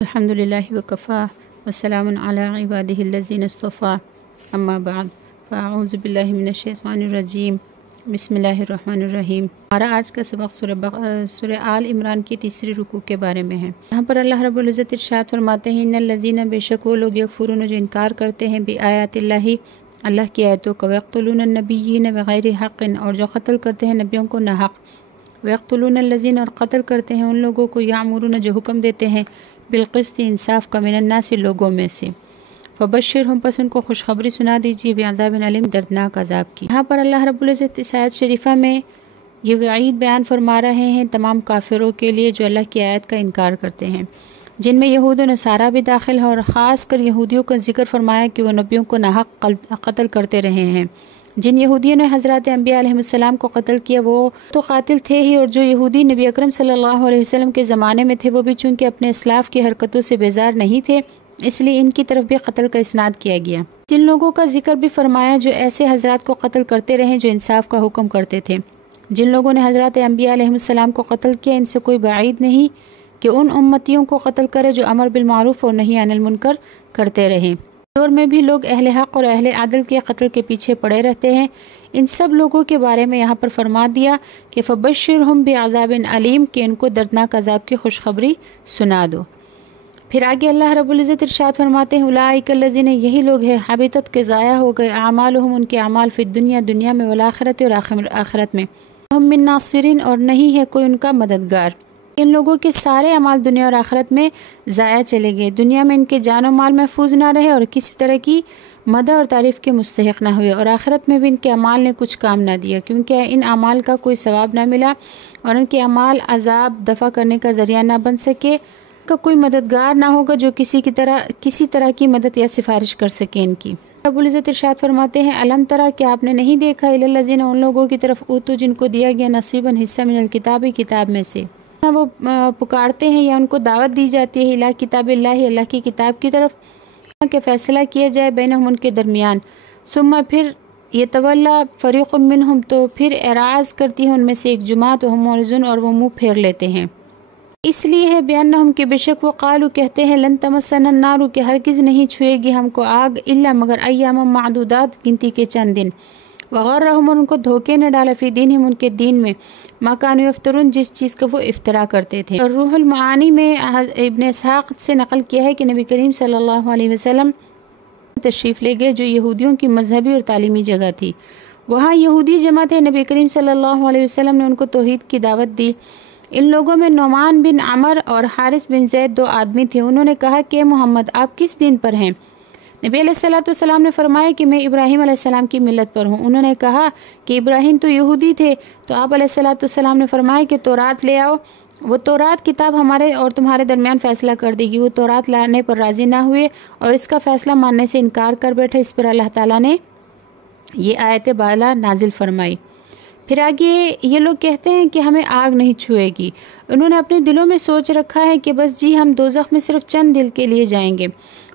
الحمدللہ وکفا وسلام علی عبادہ الذین اصطفیٰ اما بعد فاعوذ باللہ من الشیطان الرجیم بسم اللہ الرحمن الرحیم۔ ہمارا آج کا سبق سورہ آل عمران کی تیسری رکوع کے بارے میں ہے۔ یہاں پر اللہ رب العزت ارشاد فرماتے ہیں ان الذین بے شک وہ لوگ یکفرون جو انکار کرتے ہیں بآیات اللہ کی آیتوں کا، ویقتلون النبیین بغیر حق اور جو قتل کرتے ہیں نبیوں کو ناحق، ویقتلون الذین اور قتل کرتے ہیں ان لوگوں کو یامرون جو حکم دیتے ہیں بالقسط انصاف کا من الناس لوگوں میں سے، فبشرہم پس ان کو خوشخبری سنا دیجیے بعذاب علیم دردناک عذاب کی۔ یہاں پر اللہ رب العزت اس آیت شریفہ میں یہ وعید بیان فرما رہے ہیں تمام کافروں کے لیے جو اللہ کی آیت کا انکار کرتے ہیں، جن میں یہود و نصارہ بھی داخل ہے، اور خاص کر یہودیوں کا ذکر فرمایا کہ وہ نبیوں کو ناحق قتل کرتے رہے ہیں۔ جن یہودیوں نے حضرات انبیاء علیہ السلام کو قتل کیا وہ تو قاتل تھے ہی، اور جو یہودی نبی اکرم صلی اللہ علیہ وسلم کے زمانے میں تھے وہ بھی چونکہ اپنے اسلاف کی حرکتوں سے بیزار نہیں تھے، اس لیے ان کی طرف بھی قتل کا اسناد کیا گیا۔ جن لوگوں کا ذکر بھی فرمایا جو ایسے حضرات کو قتل کرتے رہے جو انصاف کا حکم کرتے تھے۔ جن لوگوں نے حضرات انبیاء علیہ السلام کو قتل کیا ان سے کوئی بعید نہیں کہ ان امتیوں کو قتل کرے جو امر بالمعروف اور نہی عن المنکر کرتے رہیں۔ دور میں بھی لوگ اہل حق اور اہل عدل کے قتل کے پیچھے پڑے رہتے ہیں۔ ان سب لوگوں کے بارے میں یہاں پر فرما دیا کہ فبشرہم بعذاب علیم کہ ان کو دردناک عذاب کی خوشخبری سنا دو۔ پھر آگے اللہ رب العزت ارشاد فرماتے ہیں اولئک الذین یہی لوگ ہیں حبطت کے ضائع ہو گئے اعمالہم ان کے اعمال فی الدنیا دنیا میں والآخرت اور آخرت میں، ہم من ناصرین اور نہیں ہے کوئی ان کا مددگار۔ ان لوگوں کے سارے اعمال دنیا اور آخرت میں ضائع چلے گئے، دنیا میں ان کے جان و مال محفوظ نہ رہے اور کسی طرح کی مدح اور تعریف کے مستحق نہ ہوئے، اور آخرت میں بھی ان کے اعمال نے کچھ کام نہ دیا کیونکہ ان اعمال کا کوئی ثواب نہ ملا، اور ان کے اعمال عذاب دفع کرنے کا ذریعہ نہ بن سکے، کا کوئی مددگار نہ ہوگا جو کسی طرح کی مدد یا سفارش کر سکے ان کی۔ رب العزت ارشاد فرماتے ہیں الم ترا کہ آپ نے نہیں دیکھا الی الذین ان لوگوں کی طرف اوتو جن کو دیا گیا نصیباً حصہ من الکتاب کتاب میں سے، وہ پکارتے ہیں یا ان کو دعوت دی جاتی ہے الی کتاب اللہ کی کتاب کی طرف کہ فیصلہ کیا جائے بینہم ان کے درمیان، ثم پھر یتولا فریق منہم تو پھر اعراض کرتی ہے ان میں سے ایک جماعت وہم معرضون اور وہ منہ پھیر لیتے ہیں۔ اس لیے ہے بأنہم کہ بے شک وہ قالو کہتے ہیں لن تمسنا النار کہ ہرگز نہیں چھوئے گی ہم کو آگ الا مگر ایام معدودات گنتی کے چند دن، وغرہم اور ان کو دھوکے نہ ڈالا فی دینہم ان کے دین میں ما کانوا یفترون جس چیز کا وہ افترا کرتے تھے۔ اور روح المعانی میں ابن اسحاق سے نقل کیا ہے کہ نبی کریم صلی اللہ علیہ وسلم تشریف لے گئے جو یہودیوں کی مذہبی اور تعلیمی جگہ تھی، وہاں یہودی جماعت ہے، نبی کریم صلی اللہ علیہ وسلم نے ان کو توحید کی دعوت دی۔ ان لوگوں میں نعمان بن عمر اور حارث بن زید دو آدمی تھے، انہوں نے کہا کہ محمد آپ کس دین پر ہیں؟ نبی علیہ السلام نے فرمایا کہ میں ابراہیم علیہ السلام کی ملت پر ہوں۔ انہوں نے کہا کہ ابراہیم تو یہودی تھے، تو آپ علیہ السلام نے فرمایا کہ تورات لے آؤ، وہ تورات کتاب ہمارے اور تمہارے درمیان فیصلہ کر دے گی۔ وہ تورات لانے پر راضی نہ ہوئے اور اس کا فیصلہ ماننے سے انکار کر بیٹھے، اس پر اللہ تعالیٰ نے یہ آیت بالا نازل فرمائی۔ پھر آگے یہ لوگ کہتے ہیں کہ ہمیں آگ نہیں چھوئے گی، انہوں نے اپنے دلوں میں سوچ رکھا ہے کہ بس جی ہم دوزخ میں صرف چند دن کے لیے جائیں گے۔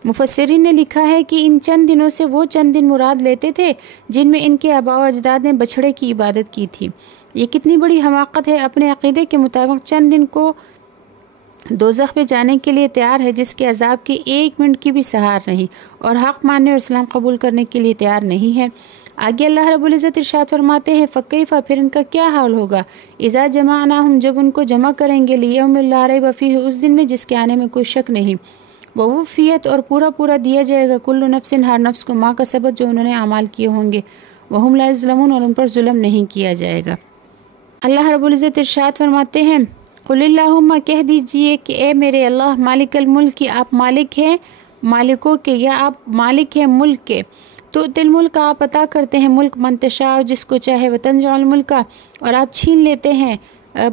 مفسرین نے لکھا ہے کہ ان چند دنوں سے وہ چند دن مراد لیتے تھے جن میں ان کے آباء و اجداد نے بچھڑے کی عبادت کی تھی۔ یہ کتنی بڑی حماقت ہے، اپنے عقیدے کے مطابق چند دن کو دوزخ میں جانے کے لیے تیار ہے جس کے عذاب کی ایک منٹ کی بھی سہار نہیں، اور حق ماننے اور اسلام قبول کرنے کے لیے تیار نہیں ہے۔ آگے اللہ رب العزت ارشاد فرماتے ہیں فکیفا پھر ان کا کیا حال ہوگا اذا جمعناہم جب ان کو جمع کریں گے لیوم لا ریب فیہ اس دن میں جس کے آنے میں کوئی شک نہیں، ووفیت اور پورا دیا جائے گا کل نفس ہر نفس کو ما کسبت جو انہوں نے اعمال کیے ہوں گے، وہم لا یظلمون اور ان پر ظلم نہیں کیا جائے گا۔ اللہ رب العزت ارشاد فرماتے ہیں قل اللہم کہہ دیجئے کہ اے میرے اللہ مالک الملک کی آپ مالک ہیں مالکوں کے، یا آپ مالک ہیں ملک کے، تو تل ملک آپ عطا کرتے ہیں ملک من تشاء جس کو چاہے، وتنزع الملک اور آپ چھین لیتے ہیں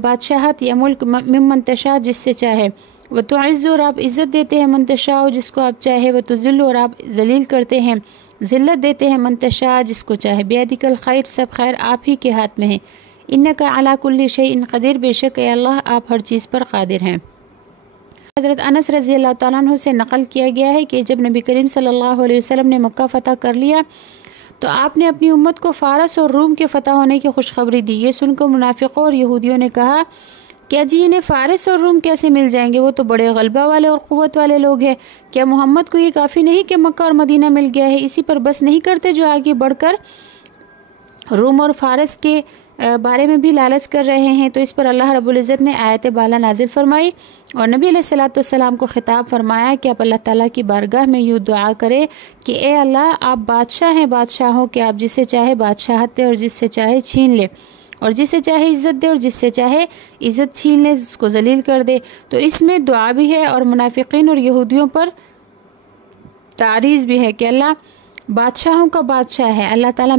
بادشاہت یا ملک ممن تشاء جس سے چاہے، وتعز اور آپ عزت دیتے ہیں من تشاء جس کو آپ چاہے، وتذل اور آپ ذلیل کرتے ہیں ذلت دیتے ہیں من تشاء جس کو چاہے، بیدک الخیر سب خیر آپ ہی کے ہاتھ میں ہے، انک علی کل شیء قدیر بے شک اے اللہ آپ ہر چیز پر قادر ہیں۔ حضرت انس رضی اللہ تعالیٰ عنہ سے نقل کیا گیا ہے کہ جب نبی کریم صلی اللہ علیہ وسلم نے مکہ فتح کر لیا تو آپ نے اپنی امت کو فارس اور روم کے فتح ہونے کی خوشخبری دی۔ یہ سن کر منافقوں اور یہودیوں نے کہا کیا جی انہیں فارس اور روم کیسے مل جائیں گے؟ وہ تو بڑے غلبہ والے اور قوت والے لوگ ہیں۔ کیا محمد کو یہ کافی نہیں کہ مکہ اور مدینہ مل گیا ہے؟ اسی پر بس نہیں کرتے جو آگے بڑھ کر روم اور فارس کے بارے میں بھی لالچ کر رہے ہیں؟ تو اس پر اللہ رب العزت نے آیت بالا نازل فرمائی اور نبی علیہ الصلوۃ والسلام کو خطاب فرمایا کہ آپ اللہ تعالیٰ کی بارگاہ میں یوں دعا کرے کہ اے اللہ آپ بادشاہ ہیں بادشاہوں کے، آپ جس سے چاہے بادشاہت دے اور جس سے چاہے چھین لے، اور جس سے چاہے عزت دے اور جس سے چاہے عزت چھین لے، اس کو ذلیل کر دے۔ تو اس میں دعا بھی ہے اور منافقین اور یہودیوں پر تعریض بھی ہے کہ اللہ بادشاہوں کا بادشاہ ہے، اللہ تعالیٰ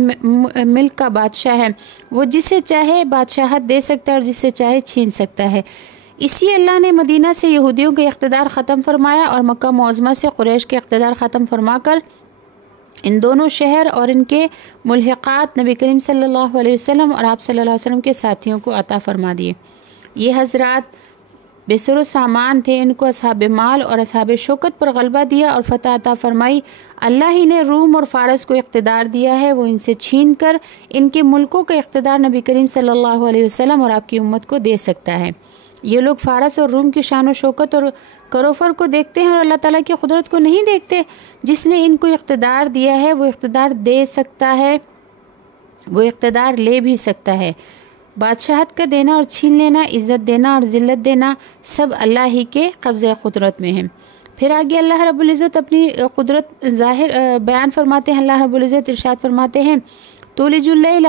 ملک کا بادشاہ ہے، وہ جسے چاہے بادشاہت دے سکتا ہے اور جس سے چاہے چھین سکتا ہے۔ اسی اللہ نے مدینہ سے یہودیوں کا اقتدار ختم فرمایا اور مکہ معظمہ سے قریش کے اقتدار ختم فرما کر ان دونوں شہر اور ان کے ملحقات نبی کریم صلی اللہ علیہ وسلم اور آپ صلی اللہ علیہ وسلم کے ساتھیوں کو عطا فرما دیے۔ یہ حضرات بے سر و سامان تھے، ان کو اصحاب مال اور اصحاب شوکت پر غلبہ دیا اور فتح عطا فرمائی۔ اللہ ہی نے روم اور فارس کو اقتدار دیا ہے، وہ ان سے چھین کر ان کے ملکوں کا اقتدار نبی کریم صلی اللہ علیہ وسلم اور آپ کی امت کو دے سکتا ہے۔ یہ لوگ فارس اور روم کی شان و شوکت اور کروفر کو دیکھتے ہیں اور اللہ تعالیٰ کی قدرت کو نہیں دیکھتے۔ جس نے ان کو اقتدار دیا ہے وہ اقتدار دے سکتا ہے، وہ اقتدار لے بھی سکتا ہے۔ بادشاہت کا دینا اور چھین لینا، عزت دینا اور ذلت دینا سب اللہ ہی کے قبضہ قدرت میں ہے۔ پھر آگے اللہ رب العزت اپنی قدرت ظاہر بیان فرماتے ہیں۔ اللہ رب العزت ارشاد فرماتے ہیں تولج اللیل،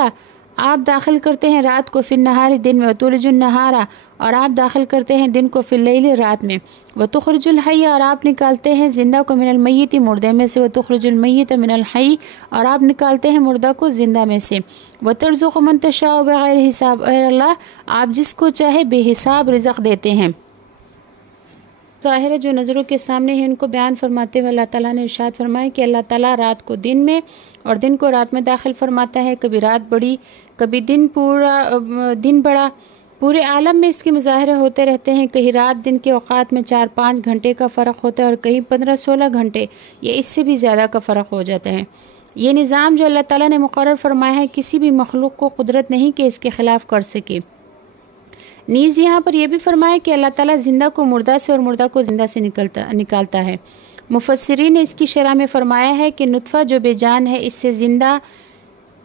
آپ داخل کرتے ہیں رات کو، فی النہار دن میں، وتولج النہار، اور آپ داخل کرتے ہیں دن کو، فی اللیل رات میں، وتخرج الحی، اور آپ نکالتے ہیں زندہ کو، من المیت مردے میں سے، وتخرج المیت من الحی، اور آپ نکالتے ہیں مردہ کو زندہ میں سے، وترزق من تشاء بغیر حساب، اے اللہ آپ جس کو چاہے بے حساب رزق دیتے ہیں۔ ظاہر جو نظروں کے سامنے ہے ان کو بیان فرماتے ہوئے اللہ تعالیٰ نے ارشاد فرمایا کہ اللہ تعالیٰ رات کو دن میں اور دن کو رات میں داخل فرماتا ہے، کبھی رات بڑی کبھی دن بڑا، پورے عالم میں اس کے مظاہرے ہوتے رہتے ہیں۔ کہیں رات دن کے اوقات میں 4-5 گھنٹے کا فرق ہوتا ہے اور کہیں 15-16 گھنٹے یا اس سے بھی زیادہ کا فرق ہو جاتا ہے۔ یہ نظام جو اللہ تعالیٰ نے مقرر فرمایا ہے کسی بھی مخلوق کو قدرت نہیں کہ اس کے خلاف کر سکے۔ نیز یہاں پر یہ بھی فرمایا کہ اللہ تعالیٰ زندہ کو مردہ سے اور مردہ کو زندہ سے نکالتا ہے۔ مفسرین نے اس کی شرح میں فرمایا ہے کہ نطفہ جو بے جان ہے اس سے زندہ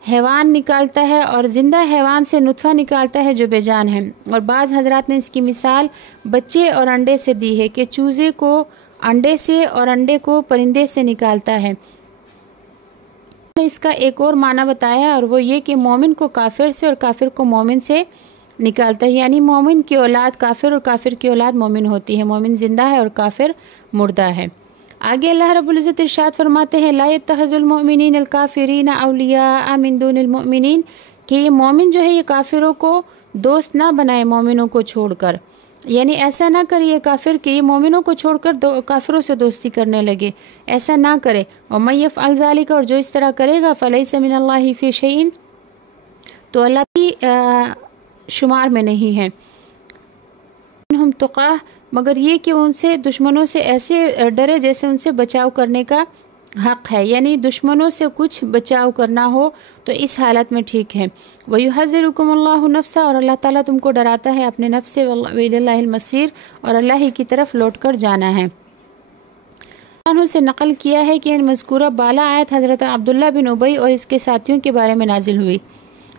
حیوان نکالتا ہے اور زندہ حیوان سے نطفہ نکالتا ہے جو بے جان ہے۔ اور بعض حضرات نے اس کی مثال بچے اور انڈے سے دی ہے کہ چوزے کو انڈے سے اور انڈے کو پرندے سے نکالتا ہے۔ اس کا ایک اور معنی بتایا اور وہ یہ کہ مومن کو کافر سے اور کافر کو مومن سے نکالتا ہے، یعنی مومن کی اولاد کافر اور کافر کی اولاد مومن ہوتی ہے، مومن زندہ ہے اور کافر مردہ ہے۔ آگے اللہ رب العزت ارشاد فرماتے ہیں لا يتخذ المؤمنین الکافرین اولیاء من دون المؤمنین، کہ یہ مومن جو ہے یہ کافروں کو دوست نہ بنائے مومنوں کو چھوڑ کر، یعنی ایسا نہ کرے یہ کافر کہ یہ مومنوں کو چھوڑ کر کافروں سے دوستی کرنے لگے، ایسا نہ کرے۔ ومن یفعل ذلک، اور جو اس طرح کرے گا فلیس من اللہ فی شیء، تو اللہ کی شمار میں نہیں ہے۔ ہم تقاہ، مگر یہ کہ ان سے دشمنوں سے ایسے ڈرے جیسے ان سے بچاؤ کرنے کا حق ہے، یعنی دشمنوں سے کچھ بچاؤ کرنا ہو تو اس حالت میں ٹھیک ہے۔ وَيُحَذِّرُكُمُ اللَّهُ نَفْسَهُ، اور اللہ تعالیٰ تم کو ڈراتا ہے اپنے نفس سے، وَإِلَى اللَّهِ الْمَصِيرُ، اور اللہ ہی کی طرف لوٹ کر جانا ہے۔ انہوں سے نقل کیا ہے کہ ان مذکورہ بالا آیت حضرت عبداللہ بن ابی اور اس کے ساتھیوں کے بارے میں نازل ہوئی۔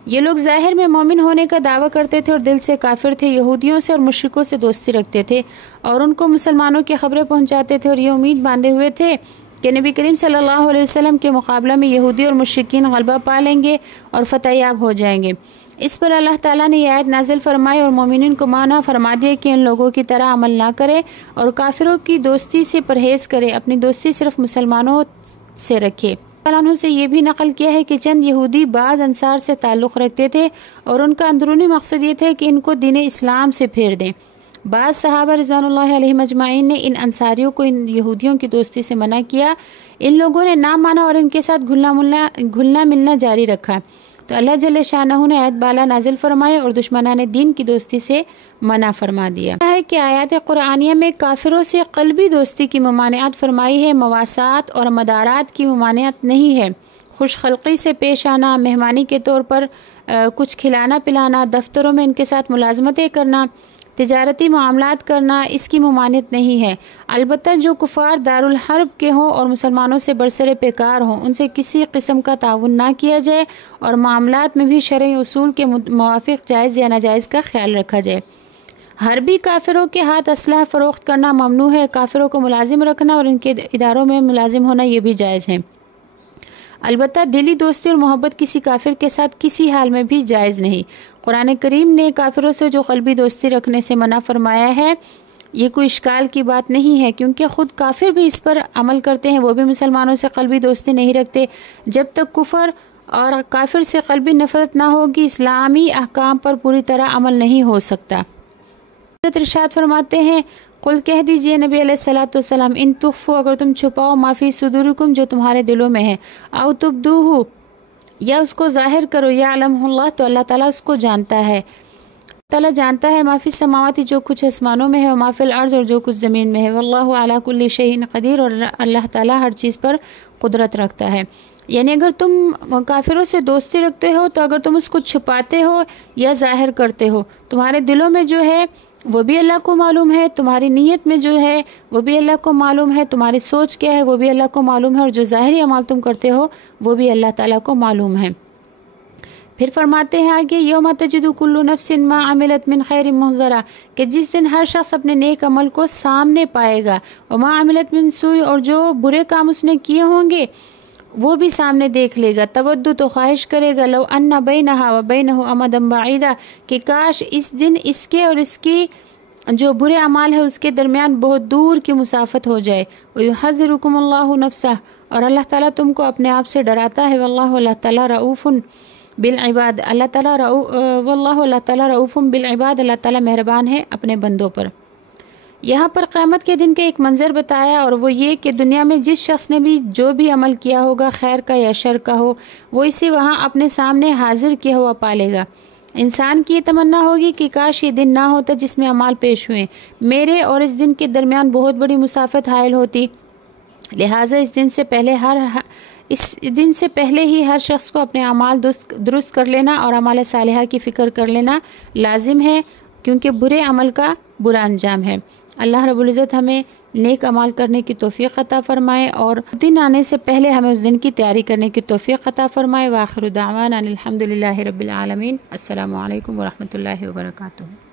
یہ لوگ ظاہر میں مومن ہونے کا دعویٰ کرتے تھے اور دل سے کافر تھے، یہودیوں سے اور مشرکوں سے دوستی رکھتے تھے اور ان کو مسلمانوں کی خبریں پہنچاتے تھے اور یہ امید باندھے ہوئے تھے کہ نبی کریم صلی اللہ علیہ وسلم کے مقابلہ میں یہودی اور مشرکین غلبہ پا لیں گے اور فتح یاب ہو جائیں گے۔ اس پر اللہ تعالیٰ نے یہ آیت نازل فرمائی اور مومنین کو مانا فرما دیا کہ ان لوگوں کی طرح عمل نہ کرے اور کافروں کی دوستی سے پرہیز کرے، اپنی دوستی صرف مسلمانوں سے رکھے۔ عنہ سے یہ بھی نقل کیا ہے کہ چند یہودی بعض انصار سے تعلق رکھتے تھے اور ان کا اندرونی مقصد یہ تھا کہ ان کو دین اسلام سے پھیر دیں۔ بعض صحابہ رضوان اللہ علیہم اجمعین نے ان انصاریوں کو ان یہودیوں کی دوستی سے منع کیا، ان لوگوں نے نہ مانا اور ان کے ساتھ گھلنا ملنا جاری رکھا، تو اللہ جل شانہ نے آیت بالا نازل فرمائے اور دشمنان دین کی دوستی سے منع فرما دیا ہے کہ آیات قرآنیہ میں کافروں سے قلبی دوستی کی ممانعت فرمائی ہے، مواسات اور مدارات کی ممانعت نہیں ہے۔ خوش خلقی سے پیش آنا، مہمانی کے طور پر کچھ کھلانا پلانا، دفتروں میں ان کے ساتھ ملازمتیں کرنا، تجارتی معاملات کرنا اس کی ممانعت نہیں ہے، البتہ جو کفار دارالحرب کے ہوں اور مسلمانوں سے برسر پیکار ہوں ان سے کسی قسم کا تعاون نہ کیا جائے اور معاملات میں بھی شرعی اصول کے موافق جائز یا ناجائز کا خیال رکھا جائے۔ حربی کافروں کے ہاتھ اسلحہ فروخت کرنا ممنوع ہے، کافروں کو ملازم رکھنا اور ان کے اداروں میں ملازم ہونا یہ بھی جائز ہے، البتہ دلی دوستی اور محبت کسی کافر کے ساتھ کسی حال میں بھی جائز نہیں۔ قرآن کریم نے کافروں سے جو قلبی دوستی رکھنے سے منع فرمایا ہے یہ کوئی اشکال کی بات نہیں ہے، کیونکہ خود کافر بھی اس پر عمل کرتے ہیں، وہ بھی مسلمانوں سے قلبی دوستی نہیں رکھتے۔ جب تک کفر اور کافر سے قلبی نفرت نہ ہوگی اسلامی احکام پر پوری طرح عمل نہیں ہو سکتا۔ حضرت ارشاد فرماتے ہیں قل کہہ دیجئے نبی علیہ الصلوۃ والسلام ان تخفوا اگر تم چھپاؤ ما فی صدورکم جو تمہارے دلوں میں ہے، او تبدوہ یا اس کو ظاہر کرو، یعلمہ اللہ تو اللہ تعالیٰ اس کو جانتا ہے۔ تعالیٰ جانتا ہے ما فی السماواتی جو کچھ آسمانوں میں ہے، و ما فی الارض اور جو کچھ زمین میں ہے، واللہ علی کل شیء قدیر اور اللہ تعالیٰ ہر چیز پر قدرت رکھتا ہے۔ یعنی اگر تم کافروں سے دوستی رکھتے ہو تو اگر تم اس کو چھپاتے ہو یا ظاہر کرتے ہو، تمہارے دلوں میں جو ہے وہ بھی اللہ کو معلوم ہے، تمہاری نیت میں جو ہے وہ بھی اللہ کو معلوم ہے، تمہاری سوچ کیا ہے وہ بھی اللہ کو معلوم ہے، اور جو ظاہری عمل تم کرتے ہو وہ بھی اللہ تعالیٰ کو معلوم ہے۔ پھر فرماتے ہیں آگے یوم تجد کل نفس ما عملت من خیر محضرا کہ جس دن ہر شخص اپنے نیک عمل کو سامنے پائے گا، وما عملت من سوء اور جو برے کام اس نے کیے ہوں گے وہ بھی سامنے دیکھ لے گا، تودو تو خواہش کرے گا، لو ان بینہا و بینہ امدا بعیدا کہ کاش اس دن اس کے اور اس کی جو برے اعمال ہے اس کے درمیان بہت دور کی مسافت ہو جائے۔ ویحذرکم اللہ نفسہ اور اللہ تعالیٰ تم کو اپنے آپ سے ڈراتا ہے، واللہ اللہ تعالیٰ رؤوف بالعباد اللہ تعالیٰ رؤوف بالعباد اللہ تعالیٰ مہربان ہے اپنے بندوں پر۔ یہاں پر قیامت کے دن کا ایک منظر بتایا اور وہ یہ کہ دنیا میں جس شخص نے بھی جو بھی عمل کیا ہوگا خیر کا یا شر کا ہو وہ اسے وہاں اپنے سامنے حاضر کیا ہوا پالے گا۔ انسان کی یہ تمنا ہوگی کہ کاش یہ دن نہ ہوتا جس میں اعمال پیش ہوئے، میرے اور اس دن کے درمیان بہت بڑی مسافت حائل ہوتی، لہٰذا اس دن سے پہلے ہی ہر شخص کو اپنے اعمال درست کر لینا اور اعمال صالحہ کی فکر کر لینا لازم ہے، کیونکہ برے عمل کا برا انجام ہے۔ اللہ رب العزت ہمیں نیک اعمال کرنے کی توفیق عطا فرمائے اور دن آنے سے پہلے ہمیں اس دن کی تیاری کرنے کی توفیق عطا فرمائے۔ وآخر دعوانا الحمد للہ رب العالمین۔ السلام علیکم ورحمۃ اللہ وبرکاتہ۔